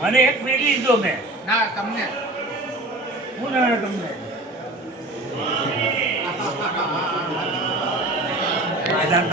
મને એક પેલી દો મેં. ના તમને? હું ના તમને વેદાંત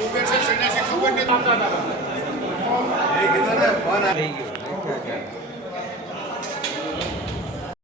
ખબર નથી.